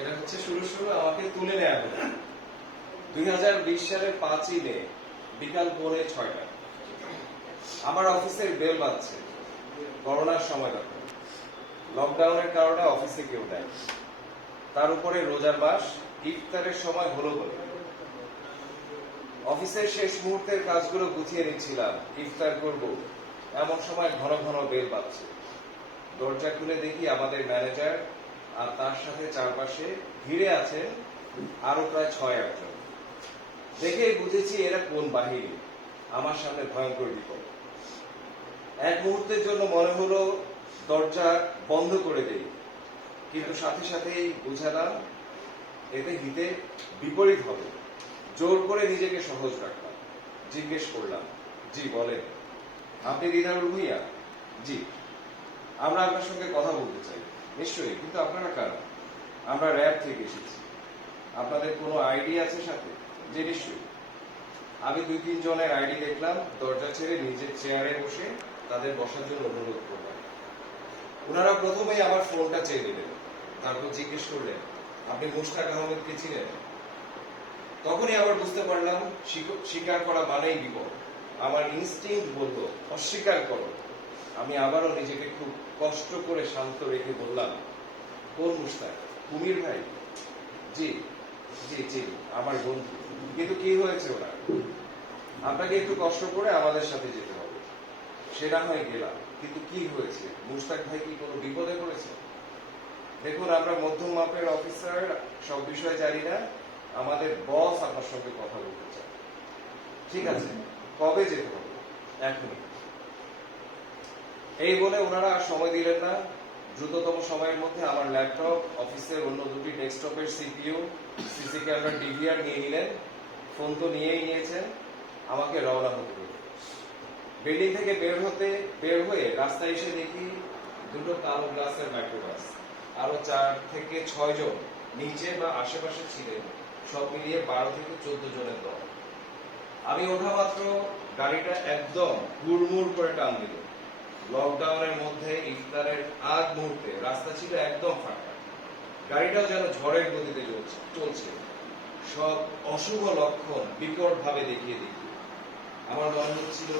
সেটা হচ্ছে শুরু আমাকে তুলে নেওয়া হলো 2020 সালের 5ই মে বিকাল 5:45। আমার অফিসের বেল বাজছে। করোনার সময় তখন লকডাউনের কারণে অফিসে কেউ নেয়, তার উপরে রোজার মাস, ইফতারের সময় হলো বলে অফিসের শেষ মুহূর্তের কাজগুলো গুছিয়ে নিচ্ছিলাম। ইফতার করব এমন সময় ঘন ঘন বেল বাজছে। দরজা খুলে দেখি আমাদের ম্যানেজার আর তার সাথে চারপাশে ঘিরে আছে আরো প্রায় 6-8 জন। দেখেই বুঝেছি এরা কোন বাহিনী। আমার সামনে ভয়ঙ্কর বিপদ। এক মুহূর্তের জন্য মনে হলো দরজা বন্ধ করে দেই, কিন্তু সাথে সাথেই বুঝালাম এতে হিতে বিপরীত হবে। জোর করে নিজেকে সহজ রাখলাম। জিজ্ঞেস করলাম, জি বলেন, আপনি দিদারুল ভুইয়া? জি, আমরা আপনার সঙ্গে কথা বলতে চাই। নিশ্চয়ই, কিন্তু আপনারা কারা? আমরা র্যাব থেকে এসেছি। আপনাদের কোনো আইডি আছে সাথে? জি নিশ্চয়ই। আমি 2-3 জনের আইডি দেখলাম, দরজা ছেড়ে নিজের চেয়ারে বসে তাদের বসার জন্য অনুরোধ করলাম। ওনারা প্রথমেই আমার ফোনটা চেয়ে নিলেন, তারপর জিজ্ঞেস করলেন, আপনি মুশতাক আহমেদকে চিনেন? তখনই আবার বুঝতে পারলাম স্বীকার করা মানেই বিপদ। আমার ইনস্টিংক্ট বলতো অস্বীকার করো। আমি আবারও নিজেকে খুব কষ্ট করে শান্ত রেখে বললাম, কোন মুশতাক? কুমির ভাই? জি জি জি, আমার বন্ধু। কিন্তু কি হয়েছে ওরা? আপনাকে একটু কষ্ট করে আমাদের সাথে যেতে হবে। সেটা হয়ে গেলাম, কিন্তু কি হয়েছে? মুশতাক ভাই কি কোনো বিপদে পড়েছে? দেখুন, আমরা মধ্যম মাপের অফিসার, সব বিষয়ে জানি না। আমাদের বস আপনার সঙ্গে কথা বলতে চায়। ঠিক আছে, কবে যেতে হবে? এখনই। এই বলে ওনারা আর সময় দিলেন না। দ্রুততম সময়ের মধ্যে আমার ল্যাপটপ, অফিসের অন্য 2টি ডেস্কটপের সিপিইউ, সিসি ক্যামেরার ডিভিআর নিয়ে নিলেন। ফোন তো নিয়েই নিয়েছেন। আমাকে রওনা হতে হবে। বিল্ডিং থেকে বের হয়ে রাস্তায় এসে দেখি 2টো কালো গ্লাসের মাইক্রোবাস। আরো 4 থেকে 6 জন নিচে বা আশেপাশে ছিলেন। সব মিলিয়ে 12 থেকে 14 জনের দল। আমি ওঠা মাত্র গাড়িটা একদম হুড়মুড় করে টান দিল। লকডাউনের মধ্যে ইফতারের আগ মুহূর্তে রাস্তা ছিল একদম ফাঁকা। গাড়িটাও যেন ঝড়ের গতিতে চলছে। সব অশুভ লক্ষণ বিকট ভাবে দেখিয়ে দেখি আমার মনে হচ্ছিল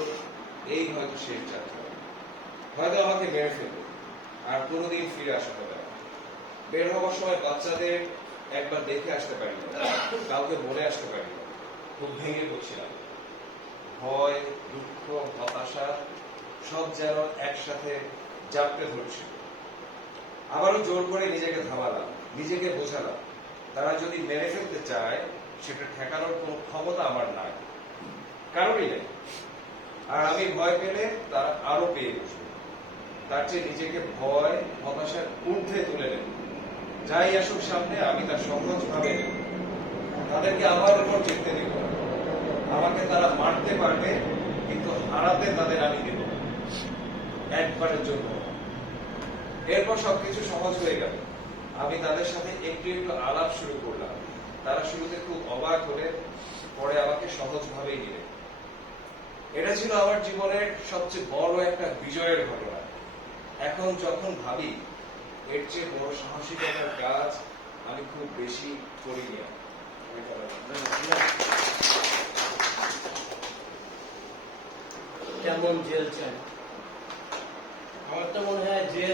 এই হয়তো শেষ যাত্রা। হয়তো আমাকে মেরে ফেলবে, আর কোনোদিন ফিরে আসা হবে না। বের হওয়ার সময় বাচ্চাদের একবার দেখে আসতে পারি না, কাউকে বলে আসতে পারি না। খুব ভেঙে পড়ছিলাম। ভয়, দুঃখ, হতাশা সব যেন একসাথে জাপটে ধরছিল। আবারও জোর করে নিজেকে থামালাম, নিজেকে বোঝালাম তারা যদি মেরে ফেলতে চায় সেটা ঠেকানোর কোনো ক্ষমতা আমার নাই, কারোরই নেই। আর আমি ভয় পেলে তারা আরো পেয়ে বসবে। তার চেয়ে নিজেকে ভয়, হতাশার ঊর্ধ্বে তুলে নেব। যাই আসুক সামনে, আমি তা সহজ ভাবে নেব। তাদেরকে আমার উপর জিততে দেব। আমাকে তারা মারতে পারবে, কিন্তু হারাতে তাদের আমি দেব একবারের জন্য। এরপর সবকিছু সহজ হয়ে গেল। আমি তাদের সাথে একটু একটু আলাপ শুরু করলাম। তারা শুরুতে খুব অবাক হলে, পরে আমাকে সহজ ভাবেই নিলেন। এটা ছিল আমার জীবনের সবচেয়ে বড় একটা বিজয়ের ঘটনা। এখন যখন ভাবি, এর চেয়ে বড় সাহসিকতার কাজ আমি খুব বেশি করিনি। কেমন জেল চাই? আমার তো মনে হয় জেল